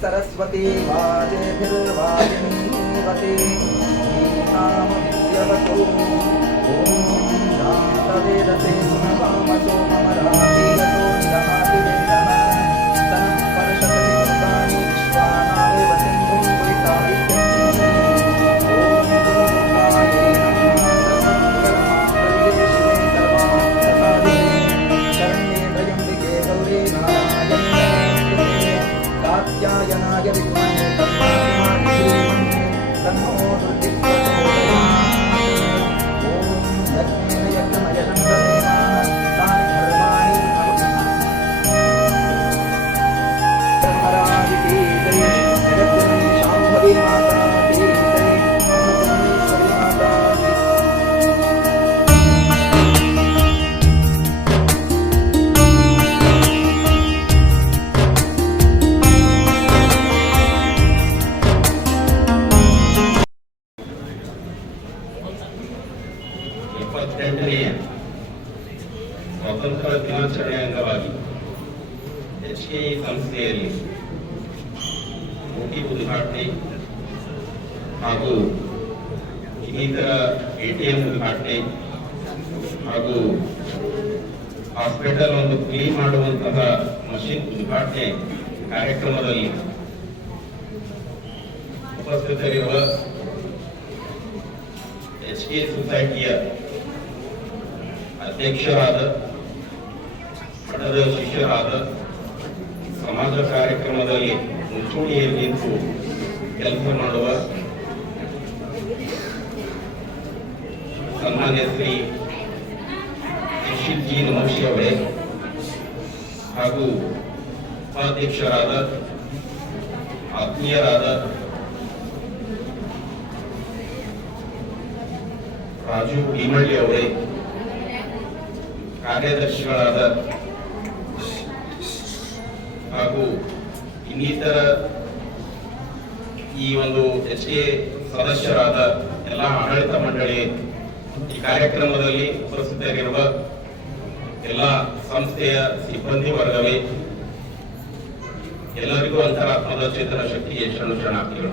सरस्वती वाजेभिर्वाजिनीवती नाम विद्यवतो ॐ शान्तवेदसे सुनवामसो मम राधीयतो निरहाति वेदना तनः परशतति मुक्तानि विश्वानामेव सिन्धुं पुरितावित्यम् ॐ गुरुमुखाये सर्वमङ्गलमाङ्गल्ये शिवे सर्वार्थसाधिके शरण्ये त्र्यम्बिके गौरी नारायणे कात्यायनाय विद्महे तन्नाथाय धीमहि तन्नो दुर्गे प्रचोदयात् ॐ यज्ञेन यज्ञमयशङ्करेण तानि धर्माणि धर्मराज की जय जगद्गुरुनी शाम्भवी माता की जय अन्नपूर्णेश्वरी माता की ಸ್ವತಂತ್ರ ದಿನಾಚರಣೆ ಅಂಗವಾಗಿ HKE ಸಂಸ್ಥೆಯಲ್ಲಿ ಮೂರ್ತಿ ಉದ್ಘಾಟನೆ ಹಾಗೂ ಇನ್ನಿತರ ATM ಉದ್ಘಾಟನೆ ಹಾಗೂ ಹಾಸ್ಪಿಟಲ್ ಒಂದು ಕ್ಲೀನ್ ಮಾಡುವಂತಹ ಮಷಿನ್ ಉದ್ಘಾಟನೆ ಕಾರ್ಯಕ್ರಮದಲ್ಲಿ ಉಪಸ್ಥಿತರಿರುವ HKE ಸೊಸೈಟಿಯ ಅಧ್ಯಕ್ಷರಾದ ಮಠದ ಶಿಷ್ಯರಾದ ಸಮಾಜ ಕಾರ್ಯಕ್ರಮದಲ್ಲಿ ಮುಂಚೂಣಿಯಲ್ಲಿ ನಿಂತು ಕೆಲಸ ಮಾಡುವ ಸನ್ಮಾನ್ಯ ಶ್ರೀ ಯಶಿತ್ ಜಿ ನಮೋಶಿ ಅವರೇ ಹಾಗೂ ಉಪಾಧ್ಯಕ್ಷರಾದ ಆತ್ಮೀಯರಾದ ರಾಜು ಭೀಮಳ್ಳಿ ಅವರೇ, ಕಾರ್ಯದರ್ಶಿಗಳಾದ ಹಾಗೂ ಇನ್ನಿತರ ಈ ಒಂದು HKE ಸದಸ್ಯರಾದ ಎಲ್ಲ ಆಡಳಿತ ಮಂಡಳಿ, ಈ ಕಾರ್ಯಕ್ರಮದಲ್ಲಿ ಉಪಸ್ಥಿತರಿರುವ ಎಲ್ಲ ಸಂಸ್ಥೆಯ ಸಿಬ್ಬಂದಿ ವರ್ಗವೇ, ಎಲ್ಲರಿಗೂ ಅಂತರಾತ್ಮದ ಚೇತನ ಶಕ್ತಿಗೆ ಶರಣಾರ್ಥಿಗಳು.